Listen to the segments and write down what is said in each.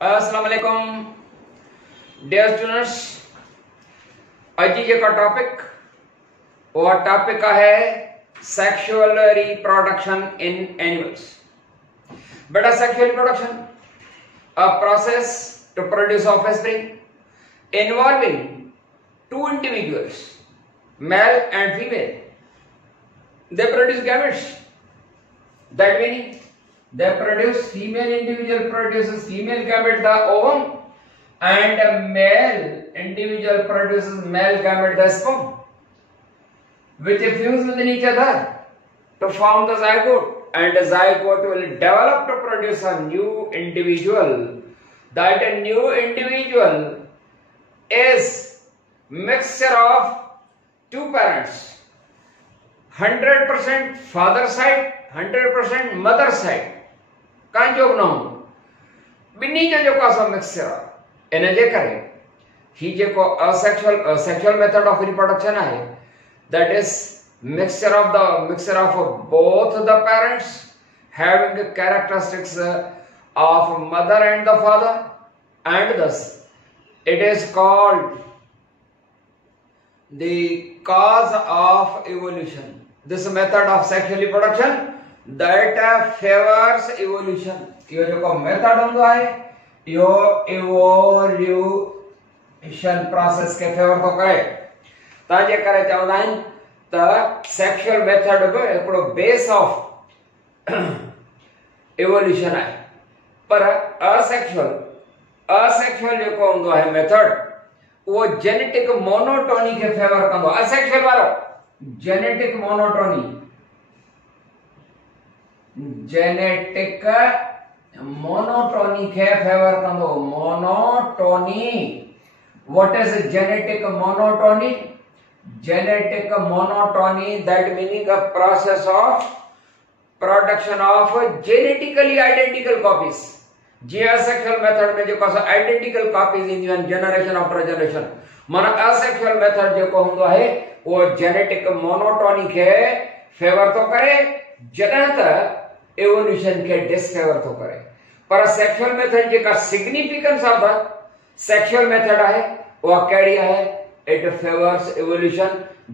अस्सलाम वालेकुम dear students. आज का टॉपिक का है सेक्सुअल रिप्रोडक्शन इन एनिमल्स। बेटा, sexual reproduction a process to produce offspring involving two individuals, male and female. They produce gametes. That meaning they produce, female individual produces female gamete, the ovum, and a male individual produces male gamete, the sperm, which fuse within each other to form the zygote, and the zygote will develop to produce a new individual. That a new individual is mixture of two parents, 100% father side, 100% mother side का जो न बिन्नी जो का mixture in जे करे ही जो asexual method of reproduction है, that is mixture of both the parents having characteristics of mother and the father, and thus it is called the cause of evolution. This method of sexual reproduction that favors evolution. यो जो method होंगे है यो evolution process के favour तो करे ताजे करे चाहता है तो सेक्सुअल मेथड को एकड़ो बेस ऑफ इवोल्यूशन है। पर असेक्सुअल जो होंगे है मेथड वो जेनेटिक मोनोटोनी के फेवर कंदो। असेक्सुअल वालो जेनेटिक मोनोटोनी के फेवर कंदो। Monotony, what is genetic monotony? Genetic monotony that meaning a process of production of genetically identical copies. जी असेक्सुअल मेथड में जो identical copies in generation after generation, माना asexual method जो होंदो है वो जेनेटिक मोनोटोनी के फेवर तो करे जॾहिं त एवोल्यूशन के डिसफेवर तो करे। पर सेक्सुअल मेथड जो significance of the sexual method है वो कड़ी है, it favours evolution.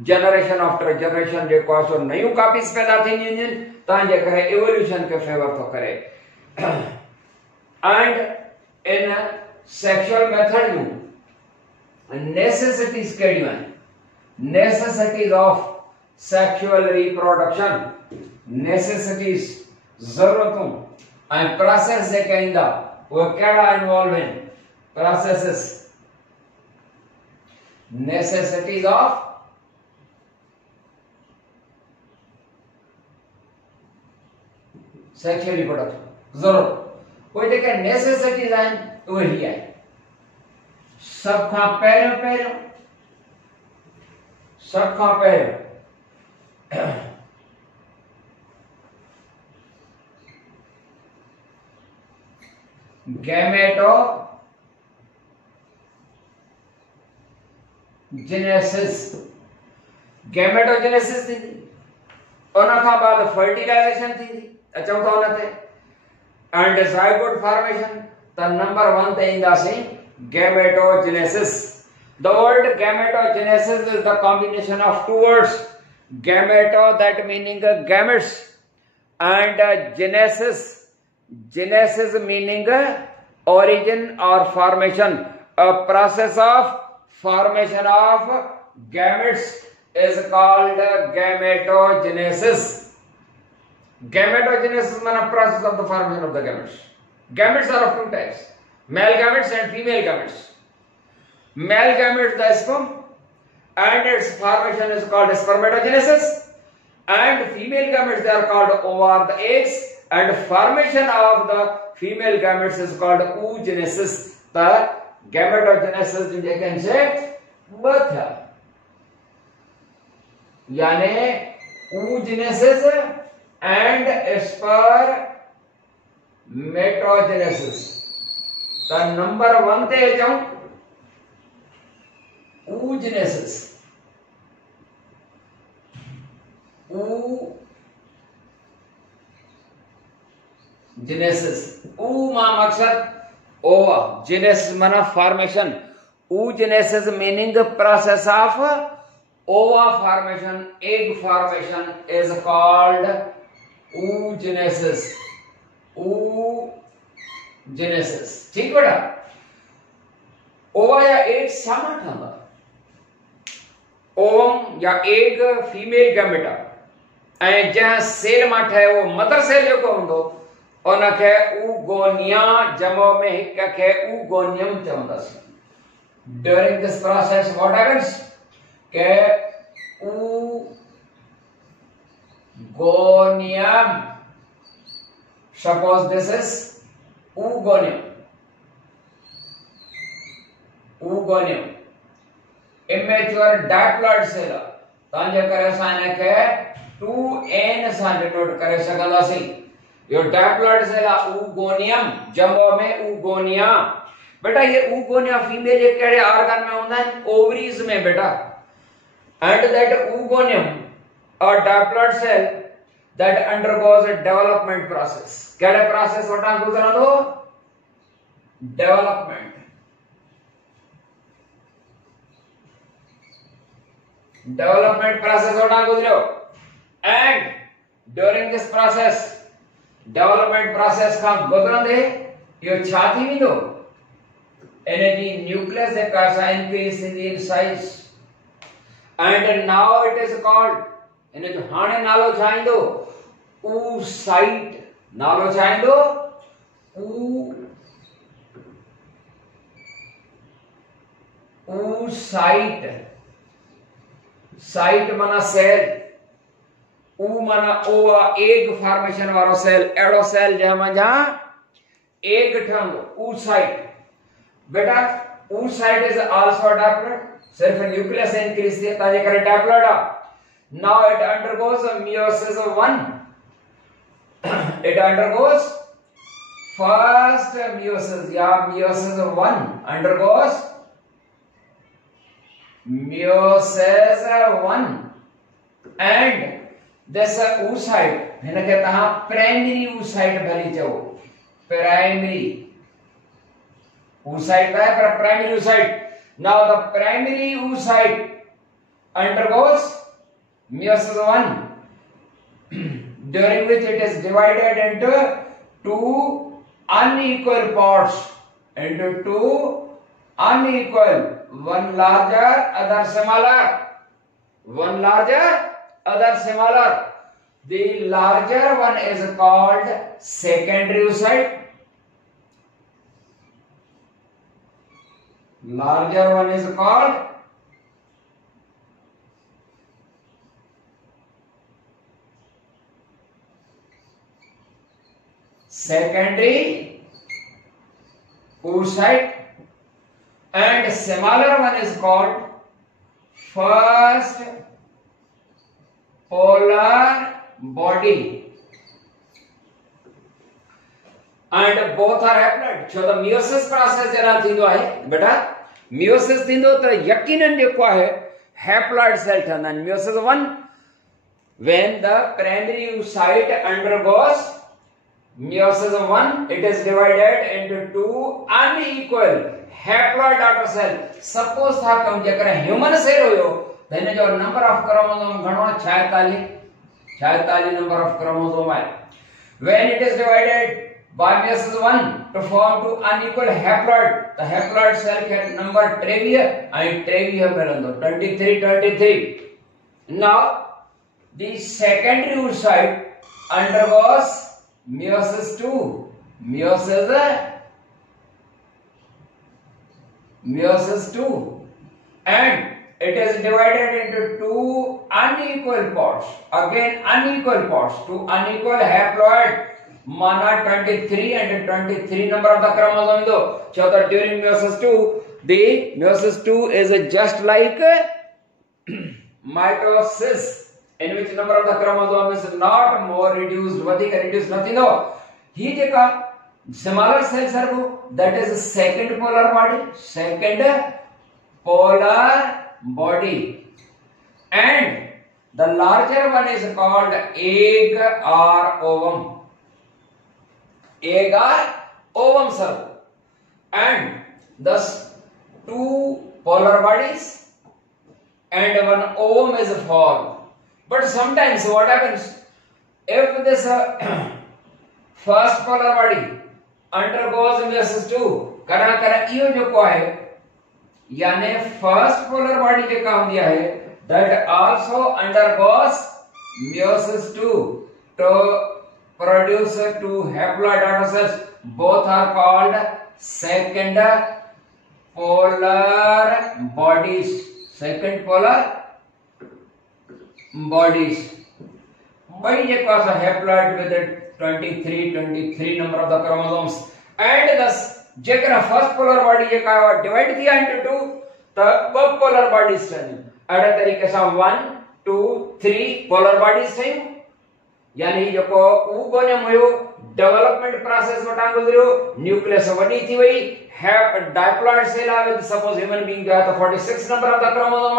Generation after generation जो नयू कॉपीज पैदा थी ताजे करे एवोल्यूशन के फेवर तो करे। And in sexual method necessities कड़ी हैं, necessities of sexual reproduction, necessities जरूरतों and process जे कहंदा वो केड़ा involve in processes, necessities of sexual reproduction जरूरत कोई देखे नेसेसिटीज आइन वही है। सब खां पहिरियों गैमेटोजेनेसिस थी, उन खां बाद फर्टिलाइजेशन थी अचूं था उन ते, and zygote formation. The number one thing is gametogenesis. The word gametogenesis is the combination of two words, gameto that meaning gametes, and genesis meaning origin or formation. A process of formation of gametes is called gametogenesis. Gametogenesis means a process of the formation of the gametes. Gametes are of two types, male gametes and female gametes. Male gametes, the sperm, and its formation is called spermatogenesis, and female gametes, they are called ova, the eggs, and formation of the female gametes is called oogenesis. The gametogenesis you can say birth है, यानी oogenesis and spermatogenesis. The number one te जाऊं oogenesis. oogenesis ऊ मां मकसद ova. Genesis mana formation. Oogenesis meaning the process of ova formation, egg formation is called oogenesis. Oogenesis. ठीक बेटा? ओवा या एग सामा ठंदा. ओवम या एग फीमेल गैमेटा. ऐं जहां सेल मां ठहे वो मदर सेल जेको हूंदो उनखे oogonia जमो में हिक खे oogoनियम चवंदासीं. During this process, what happens? Ke oogonium. Suppose this is oogonium. Oogonium. Immature diploid cell. तंहिंजे करे असां हिनखे 2n सां डिनोट करे सघंदासीं. यो diploid cell आहे oogoनियम जमो में oogonia. बेटा ये oogonia फीमेल ये केड़े ऑर्गन में होता है? ओवरीज में बेटा. And that oogonium or diploid cell that undergoes a development process. केड़े process वटा गुजरंदो? Development. Development process वटा गुजरियो. And during this process, development process का गुजरंदे यो छा थी वेंदो? Energy nucleus जेका increase in size. And now it is called इन जो हाणे नालो छाईंदो oocyte. नालो छाईंदो oocyte. साइट माना सेल. ऊ माना ओवा एग फॉर्मेशन वारो सेल. एड़ो सेल जंहिंमां जा एग ठहंदो oocyte. बेटा oocyte is also diploid. सिर्फ न्यूक्लियस इंक्रीज थिए ताजे करे diploid uh. Now it undergoes a meiosis of 1. It undergoes first meiosis. Yeah, meiosis of 1 undergoes meiosis of 1. And this oocyte हिनखे तहां प्राइमरी oocyte भली चओ. प्राइमरी oocyte है पर primary oocyte. Now the primary oocyte undergoes meiosis of 1, during which it is divided into two unequal parts. Into two unequal, one larger, other smaller. One larger, other smaller. The larger one is called secondary oocyte. Larger one is called secondary oocyte, and smaller one is called first polar body. And both are haploid. So the meiosis process जरा थींदो आहे बेटा. meiosis थींदो त यकीनन जेको आहे haploid cell ठहंदा आहिनि. meiosis 1 when the primary oocyte undergoes meiosis of 1, it is divided into two unequal haploid daughter cell. Suppose था कि जेकर human cell हुयो त हिन जो number of chromosome घणो 46 number of chromosome आहे. When it is divided by meiosis 1 to form two unequal haploid, the haploid cell can number 23 and 23 मिलंदो 23. Now the secondary oocyte undergoes meiosis 2. Meiosis 2, and it is divided into two unequal parts. Again unequal parts. Two unequal haploid. Mana 23 and 23 number of the chromosome do. So that during meiosis 2, the meiosis 2 is just like mitosis, in which number of the chromosome is not more reduced. Vadhika reduced nothing no. He jeka smaller cell servo, that is second polar body. Second polar body. And the larger one is called egg or ovum. Egg or ovum servo. and thus two polar bodies and one ovum is formed. But sometimes what happens, if this first polar body undergoes meiosis II, करा करा यो जो को है यानी first polar body जो काम दिया है that also undergoes meiosis II to produce two haploid daughter cells. Both are called second polar bodies. Second polar bodies. Body je was a haploid with a 23 number of the chromosomes, and thus जेकरा first polar body जे का divide किया into two तो ब polar bodies ठहन अड़े तरीके से 1 2 3 polar bodies ठहन यानी जेको ऊ गोने मयो डेवलपमेंट प्रोसेस वटा गुजरियो न्यूक्लियस वडी थी वई हैव डायप्लॉइड सेल आवे सपोज ह्यूमन बीइंग जो है तो 46 number of the chromosome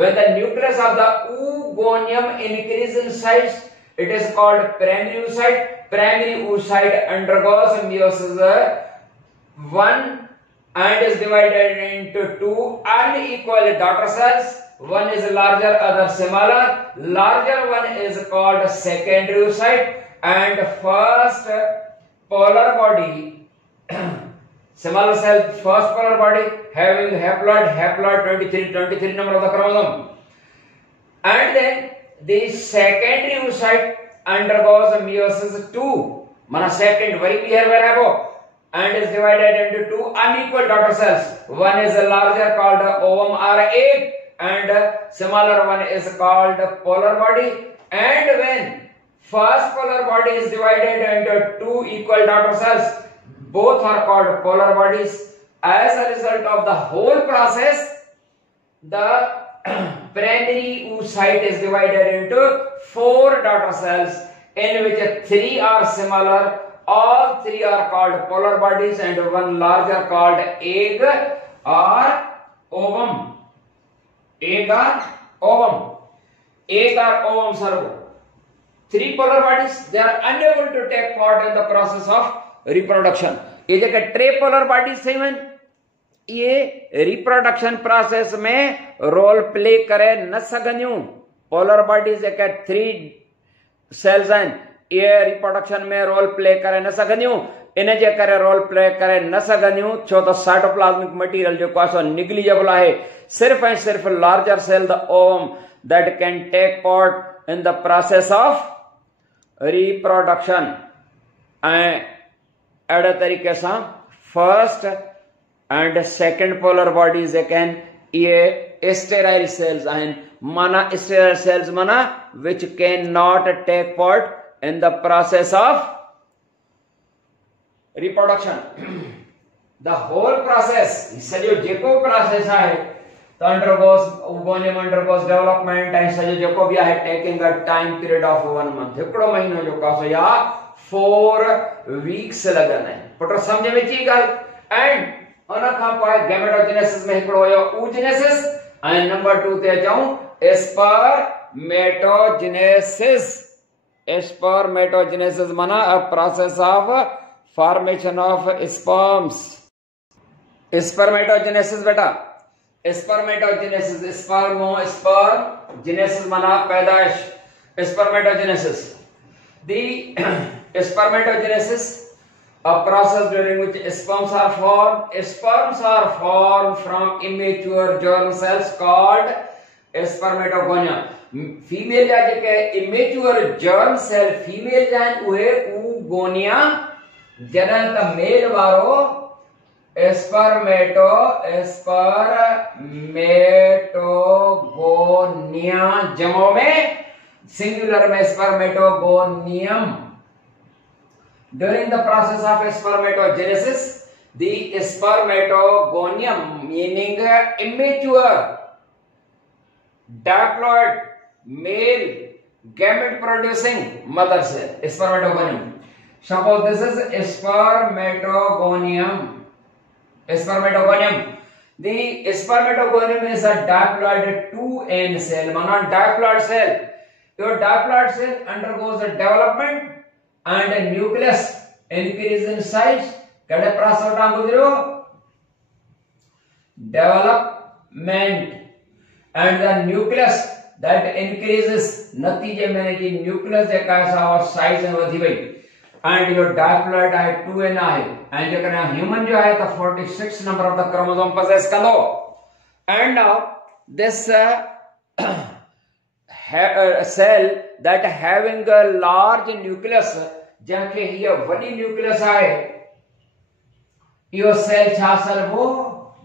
when the nucleus of the oogonium increase in size it is called primary oocyte. Primary oocyte undergoes meiosis one and is divided into two unequal daughter cells. One is larger, other smaller. Larger one is called secondary oocyte, and first polar body smaller cell, first polar body having haploid 23 number of the chromosome, and then the secondary oocyte undergoes meiosis II, mana second very clear variable, and is divided into two unequal daughter cells. One is larger called ovum or egg, and smaller one is called polar body. And when first polar body is divided into two equal daughter cells, both are called polar bodies. As a result of the whole process, the primary oocyte is divided into 4 daughter cells, in which 3 are similar. All 3 are called polar bodies, and one larger called egg or ovum. Egg or ovum. Egg or ovum servo. 3 polar bodies, they are unable to take part in the process of reproduction. ये जो ट्रिपोलर bodies थे ये reproduction process में role play करे न सघंदियूं. Polar bodies जेके 3 sales आहिनि ये reproduction में रोल प्ले करे न सघंदियूं. इन जे करे रोल प्ले करे न सघंदियूं छो त साइटोप्लाज्मिक मटीरियल जेको आहे सो निग्लिजेबल आहे. सिर्फ ऐं सिर्फ larger cell the ovum that can take part in the process of reproduction. ऐं अहिड़े तरीक़े सां first and second polar bodies जेके आहिनि इहे स्टेराइल सेल्स आहिनि. माना स्टेराइल सेल्स माना which can not take part in the process of reproduction. The whole process, सॼो जेको प्रोसेस आहे त ओगोनियम अंडरगोस डेवलपमेंट ऐं सॼो जेको बि आहे taking a time period of 1 month. हिकिड़ो महीनो जेको आहे या 4 वीक्स लॻंदा आहिनि. पुट सम्झ में अची ॻाल्हि. एंड उन खां पोइ गैमेटोजेनेसिस में हिकिड़ो हुयो oogenesis ऐं नंबर 2 ते अचूं स्पर्मेटोजेनेसिस. स्पर्मेटोजेनेसिस माना अ process of formation of sperms. Spermatogenesis बेटा spermatogenesis sperm genesis माना पैदाइश. Spermatogenesis the spermatogenesis a process during which sperms are formed. Sperms are formed from immature germ cells called spermatogonium. Female जा जेके immature germ cell female जा आहिनि उहे oogonia. जॾहिं त mail वारो स्पर्मेटोगोनिया जमो में सिंगुलर में spermatogonium. During the process of spermatogenesis, the spermatogonium meaning immature diploid male gamete producing mother cell spermatogonium. Suppose this is spermatogonium. Spermatogonium. The spermatogonium is a diploid 2N cell. Mana diploid cell. Your diploid cell undergoes a development and a nucleus increase in size. Kade process hota guzriyo development, and the nucleus that increases नतीजे में जी nucleus जेका है size में वधी वई and your diploid आहे 2n आहे and जेकॾहिं ह्यूमन जो आहे त 46 number of the chromosome possess कंदो and now this cell that having a large nucleus जंहिंखे हीअ वॾी न्यूक्लियस आहे इहो सेल छा सेल हो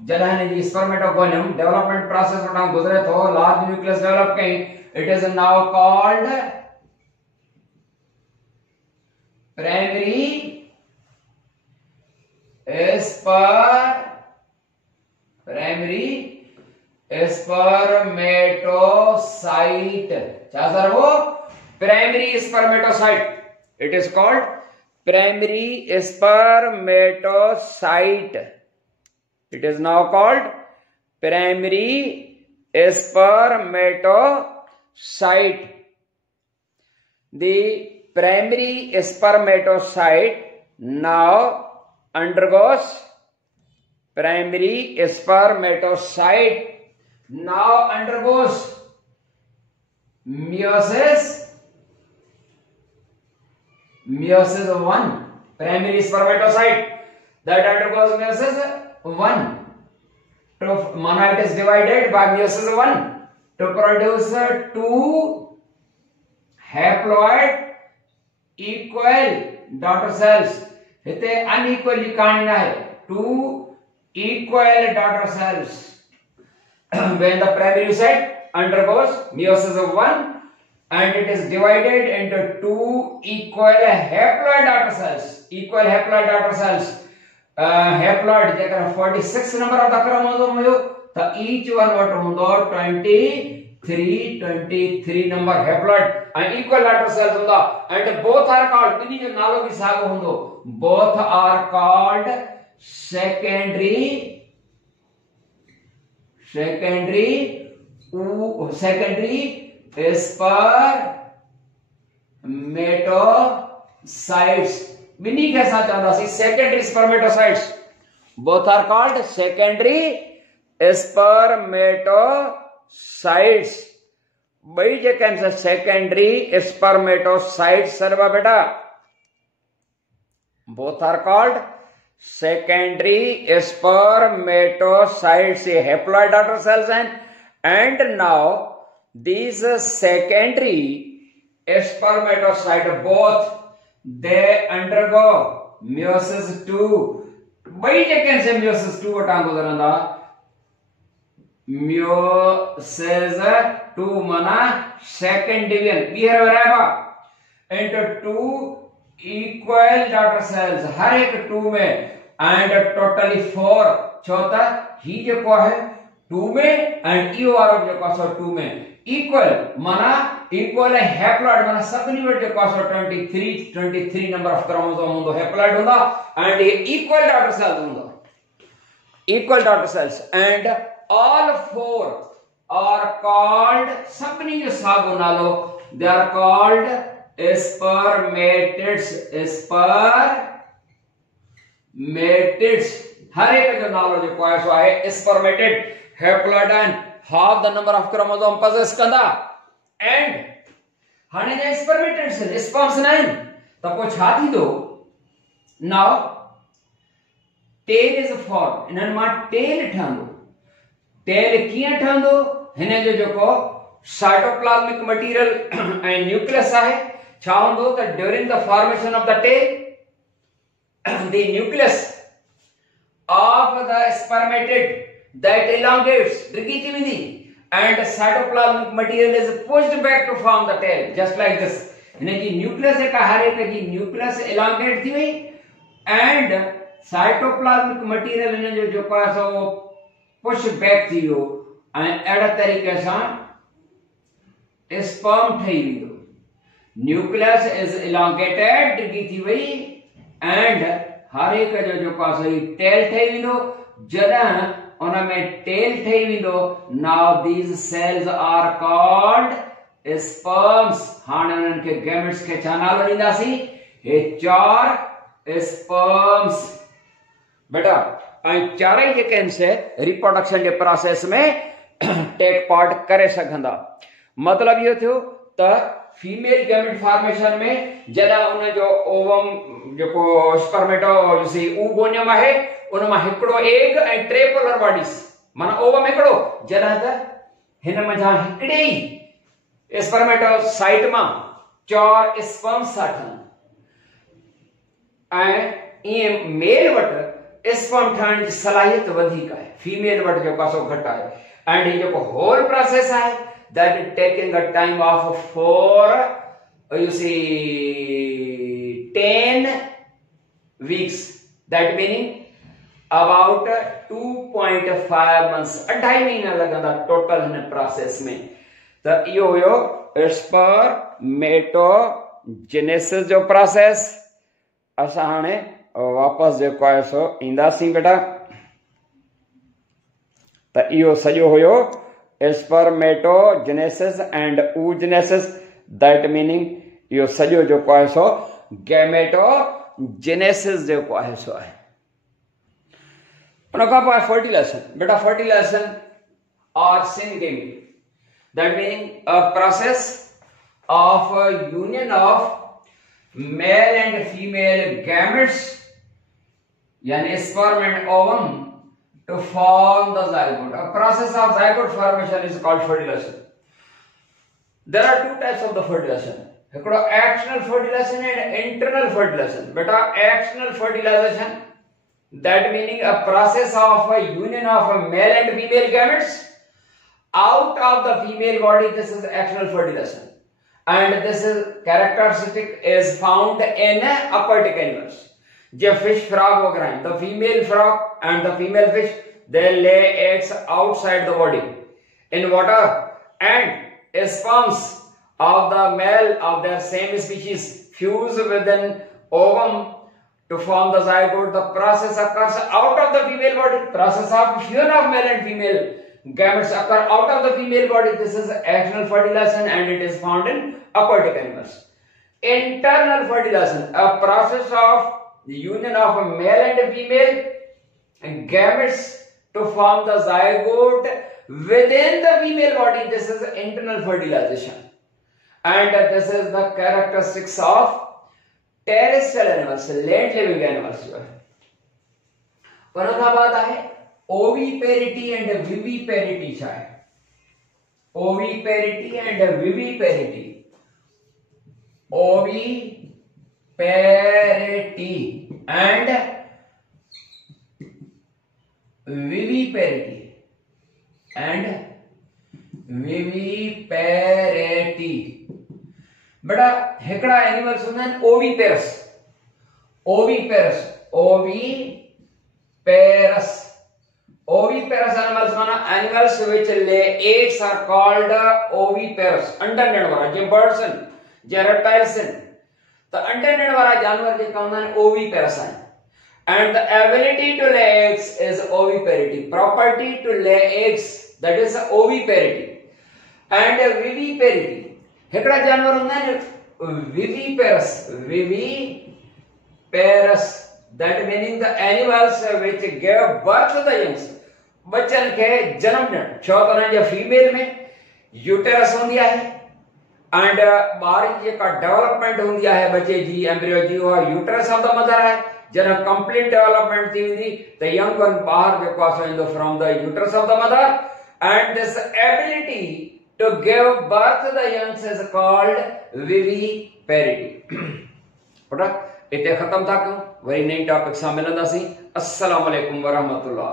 जॾहिं जी स्पर्मेटोगोनियम डेवलपमेंट प्रोसेस वटां गुज़रे थो लार्ज न्यूक्लियस डेवलप कई it is now called primary spermatocyte क्या सर वो primary spermatocyte it is called primary spermatocyte it is now called primary spermatocyte the primary spermatocyte now undergoes meiosis 1 primary spermatocyte that undergoes meiosis 1 to mana it is divided by meiosis 1 to produce two haploid equal daughter cells hite unequally kind hai two equal daughter cells when the primary site undergoes meiosis of 1 and it is divided into two equal haploid daughter cells haploid जेकर 46 number of the chromosome हुयो त each one what हुंदो 23 number haploid and equal daughter cells हुंदा and both are called इन्ही जो नालो भी साॻियो हुंदो both are called secondary spermatocytes बिन्ही के साथ चवंदासीं secondary spermatocytes both are called secondary spermatocytes ॿई जेके आहिनि secondary spermatocytes सर्व बेटा both are called secondary spermatocytes haploid daughter cells and now these secondary spermatocyte both they undergo meiosis 2 ॿई जेके आहिनि meiosis 2 वटां गुज़रंदा meiosis 2 माना second division ॿीहर विराइबा into two equal daughter cells हर एक 2 में and totally 4 छो त ही जेको आहे 2 में and इहो वारो जेको आहे 2 में equal माना equal haploid माना सभिनी वटि जेको आहे 23 number of chromosome हुंदो haploid हूंदा and ये equal daughter cells हूंदा equal daughter cells and all 4 are called सभिनी जो साॻियो नालो they are called spermatids हर एक जो नालो जेको आहे सो आहे spermatid haploid and half the number of chromosome possess कंदा and हाणे जे spermatids sperms न आहिनि त पोइ छा थींदो now tail is formed इन्हनि मां tail ठहंदो tail कीअं ठहंदो हिन जो जेको cytoplasmic material ऐं nucleus आहे छा हूंदो त during the formation of the tail the nucleus of the spermatid that elongates डिघी थी वेंदी and cytoplasmic material is pushed back to form the tail just like this हिन जी nucleus जेका हर एक जी nucleus elongate थी वई and cytoplasmic material हिन जो जेको आहे सो push back थी वियो ऐं अहिड़े तरीक़े सां sperm ठही वेंदो nucleus is elongated डिघी थी वई and हर एक जो जेको आहे सो tail ठही वेंदो जॾहिं उन में tail ठही वेंदो now these cells are called sperms हाणे उन्हनि खे gametes खे छा नालो ॾींदासीं हे 4 sperms बेटा चारई जेके आहिनि से रिप्रोडक्शन जे प्रोसेस में टेक पार्ट करे सघंदा। मतलब इहो थियो त फीमेल गैमेट फॉर्मेशन में जॾहिं उन जो ओवम जेको स्पर्मेटोसी oogoनियम आहे उन मां हिकिड़ो एग ऐं टे पोलर बॉडीज माना ओवम हिकिड़ो जॾहिं त हिन मंझां हिकिड़े ई स्पर्मेटोसाइट मां 4 स्पर्म्स था ठहनि ऐं ईअं मेल वटि स्पर्म ठहण जी सलाहियत वधीक आहे, फीमेल वटि जेको आहे सो घटि आहे। एंड जेको होल प्रोसेस आहे that is taking a time of 10 weeks, that meaning about 2.5 months, 2.5 महीना लगंदा टोटल हिन प्रोसेस में। त इहो हुयो स्पर्मेटोजेनेसिस जो प्रोसेस। असां हाणे वापस जेको आहे सो ईंदासीं बेटा। त इहो सॼो हुयो spermatogenesis and oogenesis, that meaning इहो सॼो जेको आहे सो गैमेटोजेनेसिस जेको आहे सो आहे। उन खां पोइ फर्टिलाइजेशन। बेटा फर्टिलाइजेशन और syngamy, that meaning a process of union of male and female gametes यानी sperm and ovum to form the zygote. A process of zygote formation is called fertilization. There are two types of the fertilization. Ekado actional fertilization and internal fertilization. Beta actional fertilization, that meaning a process of a union of a male and female gametes out of the female body. This is actional fertilization, and this is characteristic is found in aquatic animals. जो fish frog वगैरह हैं, the female frog and the female fish, they lay eggs outside the body in water, and sperms of the male of their same species fuse within ovum to form the zygote. The process occurs out of the female body. Process of fusion of male and female gametes occur out of the female body. This is actional fertilization and it is found in aquatic animals. Internal fertilization, a process of the union of a male and a female gametes to form the zygote within the female body. This is internal fertilization, and this is the characteristics of terrestrial animals, land living animals. उनका बाद है oviparity and viviparity चाहे oviparity and viviparity. Oviparity and viviparity बेटा हिकड़ा animals होंदा आहिनि oviparous animals माना animals which lay eggs are called oviparous, अंडा ॾियण वारा। जीअं बर्ड्स आहिनि, जीअं रेप्टाइल्स आहिनि, त अंडा ॾियण वारा जानवर जेका हूंदा आहिनि ओवीपेरस आहिनि। And the ability to lay eggs is oviparity. Property to lay eggs, that is oviparity. And viviparity, हिकड़ा जानवर हूंदा आहिनि viviparous, that meaning the animals which give birth to the youngs, Bachchan खे जन्म ॾियण। छो त उन्हनि जे फीमेल में यूटेरस हूंदी आहे एंड ॿार जी जेका डेवलपमेंट हूंदी आहे बच्चे जी एम्ब्रियो जी उहा यूटेरस ऑफ द मदर आहे। जॾहिं कंप्लीट डेवलपमेंट थी वेंदी त यंग वन ॿार जेको आहे सो ईंदो from the uterus of the mother, and this ability to give birth the youngs is called viviparity. बेटा इते खत्म था कयूं, वरी नई टॉपिक सां मिलंदासीं। अस्सलाम वालेकुम वरहमतुल्लाह।